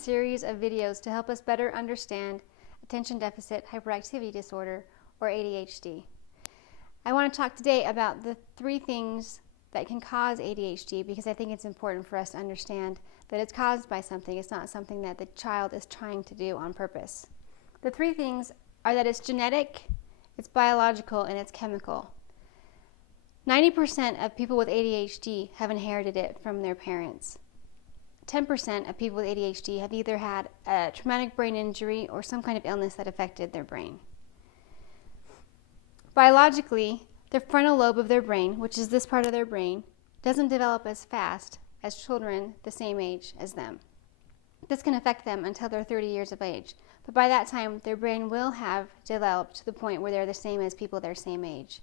series of videos to help us better understand Attention Deficit Hyperactivity Disorder, or ADHD. I want to talk today about the 3 things that can cause ADHD because I think it's important for us to understand that it's caused by something. It's not something that the child is trying to do on purpose. The 3 things are that it's genetic, it's biological, and it's chemical. 90% of people with ADHD have inherited it from their parents. 10% of people with ADHD have either had a traumatic brain injury or some kind of illness that affected their brain. Biologically, the frontal lobe of their brain, which is this part of their brain, doesn't develop as fast as children the same age as them. This can affect them until they're 30 years of age, but by that time, their brain will have developed to the point where they're the same as people their same age.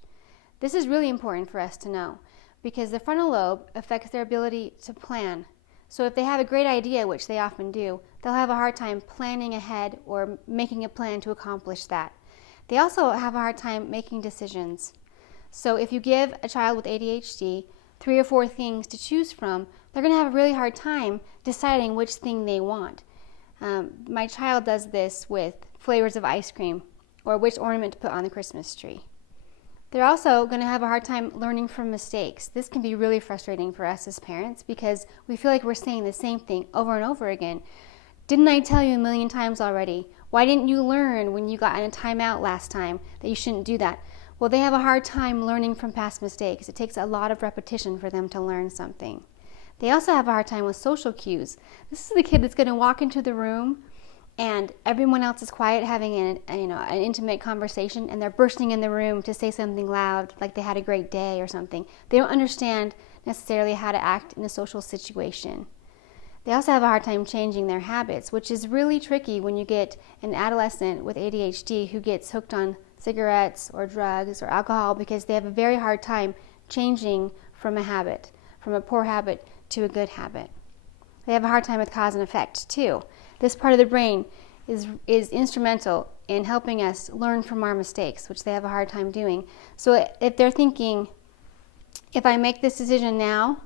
This is really important for us to know because the frontal lobe affects their ability to plan. So if they have a great idea, which they often do, they'll have a hard time planning ahead or making a plan to accomplish that. They also have a hard time making decisions. So if you give a child with ADHD 3 or 4 things to choose from, they're going to have a really hard time deciding which thing they want. My child does this with flavors of ice cream or which ornament to put on the Christmas tree. They're also going to have a hard time learning from mistakes. This can be really frustrating for us as parents because we feel like we're saying the same thing over and over again. Didn't I tell you a million times already? Why didn't you learn when you got in a timeout last time that you shouldn't do that? Well, they have a hard time learning from past mistakes. It takes a lot of repetition for them to learn something. They also have a hard time with social cues. This is the kid that's going to walk into the room and everyone else is quiet having an intimate conversation and they're bursting in the room to say something loud like they had a great day or something. They don't understand necessarily how to act in a social situation. They also have a hard time changing their habits, which is really tricky when you get an adolescent with ADHD who gets hooked on cigarettes or drugs or alcohol because they have a very hard time changing from a habit, from a poor habit to a good habit. They have a hard time with cause and effect too. This part of the brain is instrumental in helping us learn from our mistakes, which they have a hard time doing. So if they're thinking, if I make this decision now,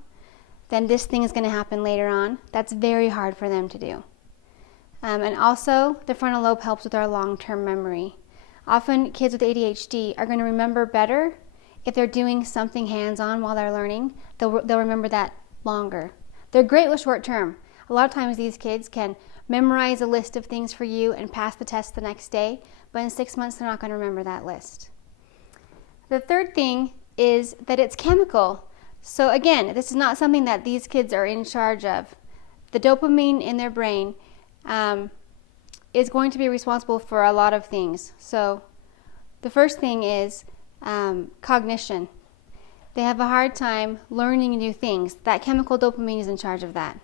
then this thing is going to happen later on, that's very hard for them to do. And also, the frontal lobe helps with our long-term memory. Often, kids with ADHD are going to remember better if they're doing something hands-on while they're learning. They'll remember that longer. They're great with short-term. A lot of times these kids can memorize a list of things for you and pass the test the next day, but in 6 months they're not going to remember that list. The third thing is that it's chemical. So again, this is not something that these kids are in charge of. The dopamine in their brain is going to be responsible for a lot of things. So the first thing is cognition. They have a hard time learning new things. That chemical dopamine is in charge of that.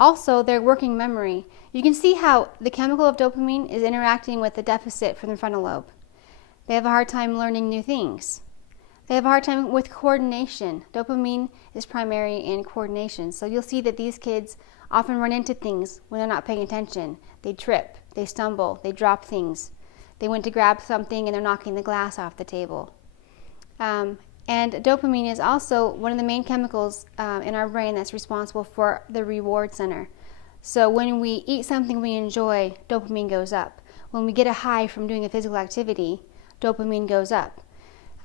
Also, their working memory. You can see how the chemical of dopamine is interacting with the deficit from the frontal lobe. They have a hard time learning new things. They have a hard time with coordination. Dopamine is primary in coordination. So you'll see that these kids often run into things when they're not paying attention. They trip, they stumble, they drop things. They went to grab something and they're knocking the glass off the table. And dopamine is also one of the main chemicals in our brain that's responsible for the reward center. So when we eat something we enjoy, dopamine goes up. When we get a high from doing a physical activity, dopamine goes up.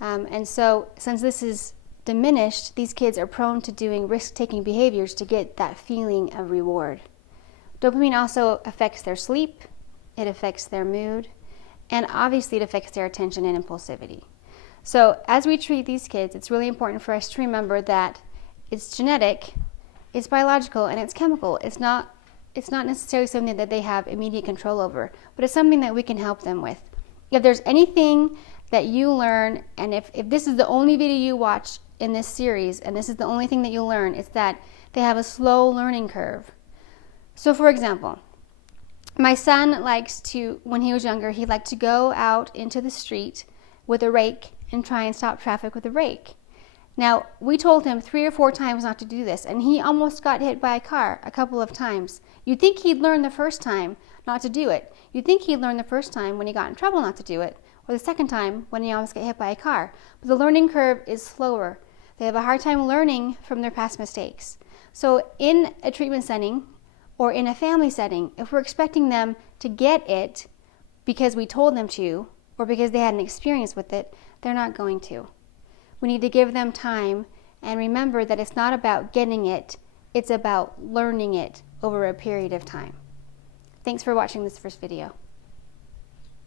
And so since this is diminished, these kids are prone to doing risk-taking behaviors to get that feeling of reward. Dopamine also affects their sleep, it affects their mood, and obviously it affects their attention and impulsivity. So as we treat these kids, it's really important for us to remember that it's genetic, it's biological, and it's chemical. It's not necessarily something that they have immediate control over, but it's something that we can help them with. If there's anything that you learn, and if this is the only video you watch in this series, and this is the only thing that you'll learn, it's that they have a slow learning curve. So for example, my son likes to, when he was younger, he liked to go out into the street with a rake and try and stop traffic with a rake. Now, we told him 3 or 4 times not to do this, and he almost got hit by a car a couple of times. You'd think he'd learn the first time not to do it. You'd think he'd learn the first time when he got in trouble not to do it, or the second time when he almost got hit by a car. But the learning curve is slower. They have a hard time learning from their past mistakes. So in a treatment setting, Or in a family setting, if we're expecting them to get it because we told them to, or because they had an experience with it, they're not going to. We need to give them time and remember that it's not about getting it, it's about learning it over a period of time. Thanks for watching this first video.